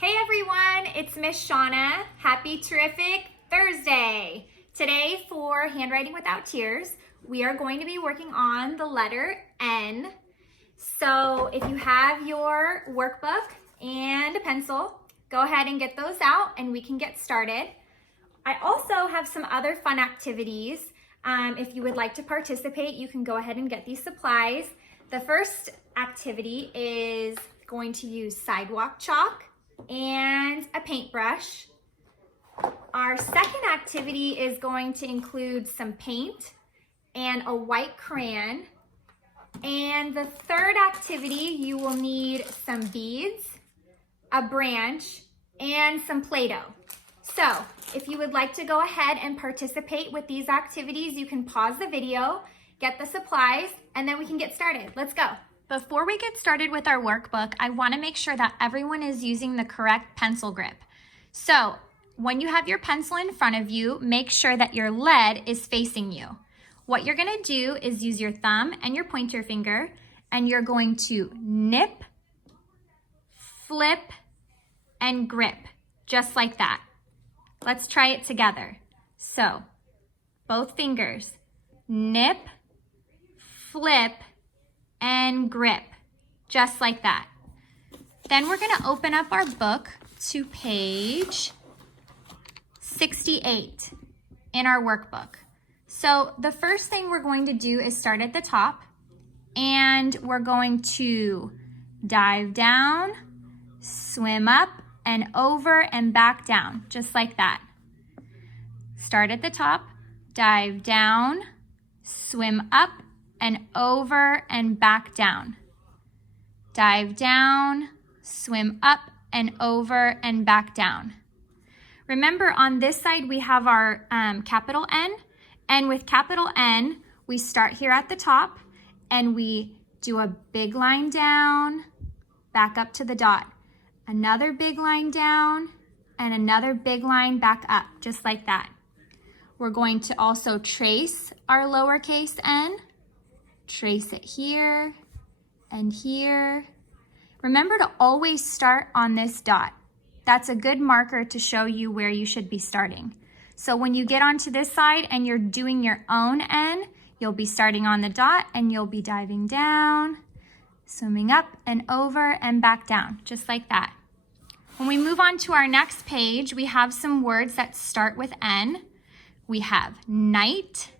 Hey everyone, it's Miss Shauna. Happy terrific Thursday. Today for Handwriting Without Tears, we are going to be working on the letter N. So if you have your workbook and a pencil, go ahead and get those out and we can get started. I also have some other fun activities. If you would like to participate, you can go ahead and get these supplies. The first activity is going to use sidewalk chalk and a paintbrush. Our second activity is going to include some paint and a white crayon. And the third activity, you will need some beads, a branch, and some Play-Doh. So if you would like to go ahead and participate with these activities, you can pause the video, get the supplies, and then we can get started. Let's go. Before we get started with our workbook, I want to make sure that everyone is using the correct pencil grip. So when you have your pencil in front of you, make sure that your lead is facing you. What you're going to do is use your thumb and your pointer finger, and you're going to nip, flip, and grip, just like that. Let's try it together. So both fingers, nip, flip, and grip, just like that. Then we're going to open up our book to page 68 in our workbook. So the first thing we're going to do is start at the top, and we're going to dive down, swim up, and over and back down, just like that. Start at the top, dive down, swim up, and over and back down. Dive down, swim up and over and back down. Remember, on this side we have our capital N, and with capital N we start here at the top and we do a big line down, back up to the dot, another big line down, and another big line back up, just like that. We're going to also trace our lowercase n. Trace it here and here. Remember to always start on this dot. That's a good marker to show you where you should be starting. So when you get onto this side and you're doing your own N, you'll be starting on the dot and you'll be diving down, swimming up and over and back down, just like that. When we move on to our next page, we have some words that start with N. We have night,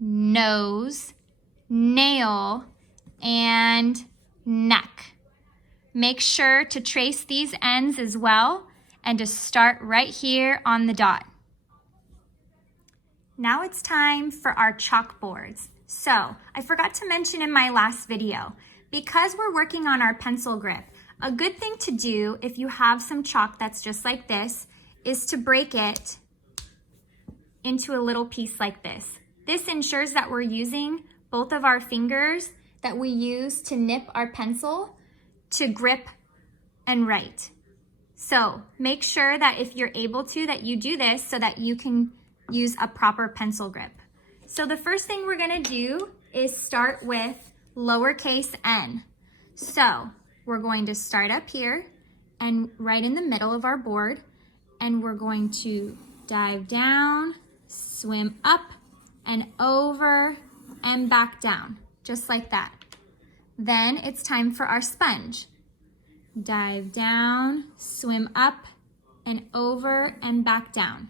nose, nail, and neck. Make sure to trace these ends as well and to start right here on the dot. Now it's time for our chalkboards. So I forgot to mention in my last video, because we're working on our pencil grip, a good thing to do if you have some chalk that's just like this is to break it into a little piece like this. This ensures that we're using both of our fingers that we use to nip our pencil to grip and write. So make sure that if you're able to, that you do this so that you can use a proper pencil grip. So the first thing we're gonna do is start with lowercase n. So we're going to start up here and right in the middle of our board, and we're going to dive down, swim up and over and back down, just like that. Then it's time for our sponge. Dive down, swim up and over and back down.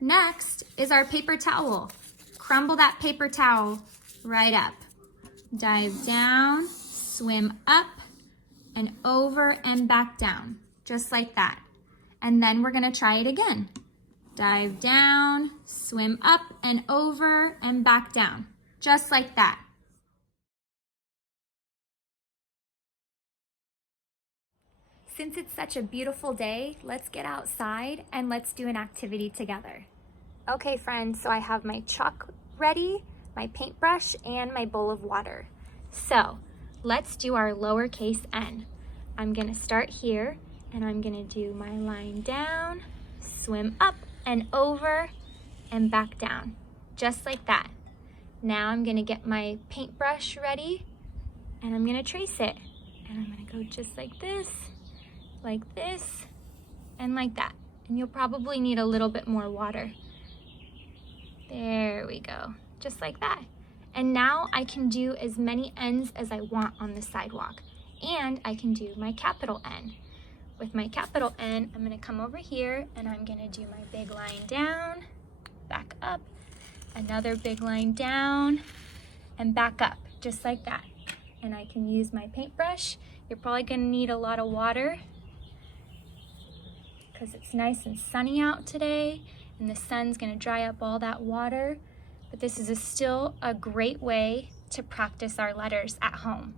Next is our paper towel. Crumble that paper towel right up. Dive down, swim up and over and back down, just like that. And then we're gonna try it again. Dive down, swim up and over and back down, just like that. Since it's such a beautiful day, let's get outside and let's do an activity together. Okay friends, so I have my chalk ready, my paintbrush, and my bowl of water. So let's do our lowercase n. I'm gonna start here and I'm gonna do my line down, swim up and over and back down, just like that. Now I'm gonna get my paintbrush ready and I'm gonna trace it. And I'm gonna go just like this, and like that. And you'll probably need a little bit more water. There we go, just like that. And now I can do as many N's as I want on the sidewalk. And I can do my capital N. With my capital N, I'm gonna come over here and I'm gonna do my big line down, back up, another big line down, and back up, just like that. And I can use my paintbrush. You're probably gonna need a lot of water because it's nice and sunny out today and the sun's gonna dry up all that water. But this is still a great way to practice our letters at home.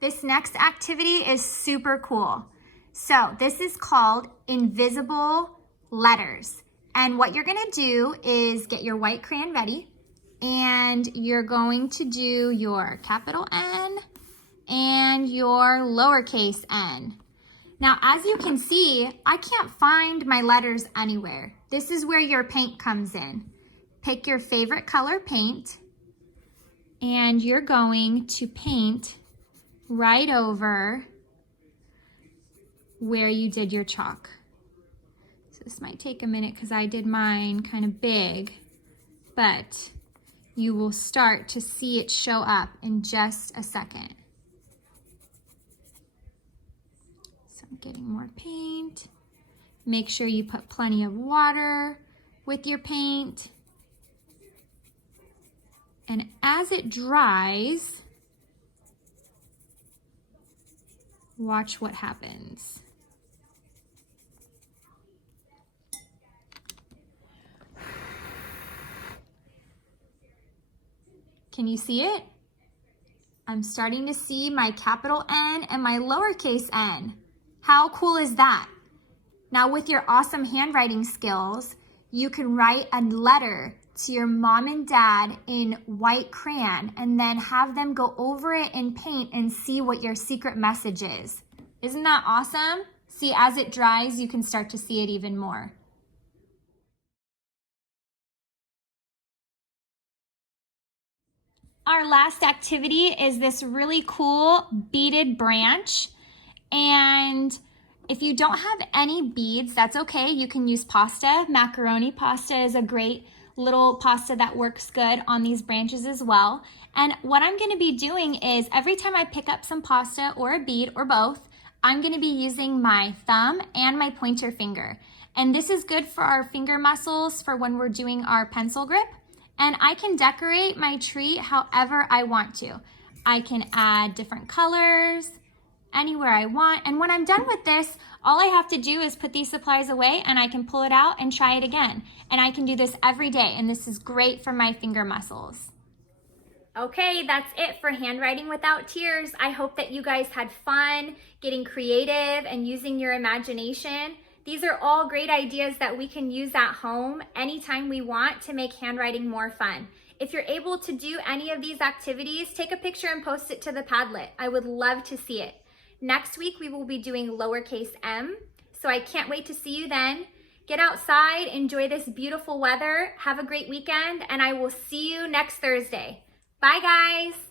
This next activity is super cool. So this is called invisible letters. And what you're gonna do is get your white crayon ready, and you're going to do your capital N and your lowercase n. Now, as you can see, I can't find my letters anywhere. This is where your paint comes in. Pick your favorite color paint, and you're going to paint right over where you did your chalk. So this might take a minute because I did mine kind of big, but you will start to see it show up in just a second. So I'm getting more paint. Make sure you put plenty of water with your paint. And as it dries, watch what happens. Can you see it? I'm starting to see my capital N and my lowercase n. How cool is that? Now with your awesome handwriting skills, you can write a letter to your mom and dad in white crayon and then have them go over it in paint and see what your secret message is. Isn't that awesome? See, as it dries, you can start to see it even more. Our last activity is this really cool beaded branch. And if you don't have any beads, that's okay. You can use pasta. Macaroni pasta is a great little pasta that works good on these branches as well. And what I'm gonna be doing is every time I pick up some pasta or a bead or both, I'm gonna be using my thumb and my pointer finger. And this is good for our finger muscles for when we're doing our pencil grip. And I can decorate my tree however I want to. I can add different colors anywhere I want. And when I'm done with this, all I have to do is put these supplies away and I can pull it out and try it again. And I can do this every day, and this is great for my finger muscles. Okay, that's it for Handwriting Without Tears. I hope that you guys had fun getting creative and using your imagination. These are all great ideas that we can use at home anytime we want to make handwriting more fun. If you're able to do any of these activities, take a picture and post it to the Padlet. I would love to see it. Next week, we will be doing lowercase m, so I can't wait to see you then. Get outside, enjoy this beautiful weather, have a great weekend, and I will see you next Thursday. Bye, guys.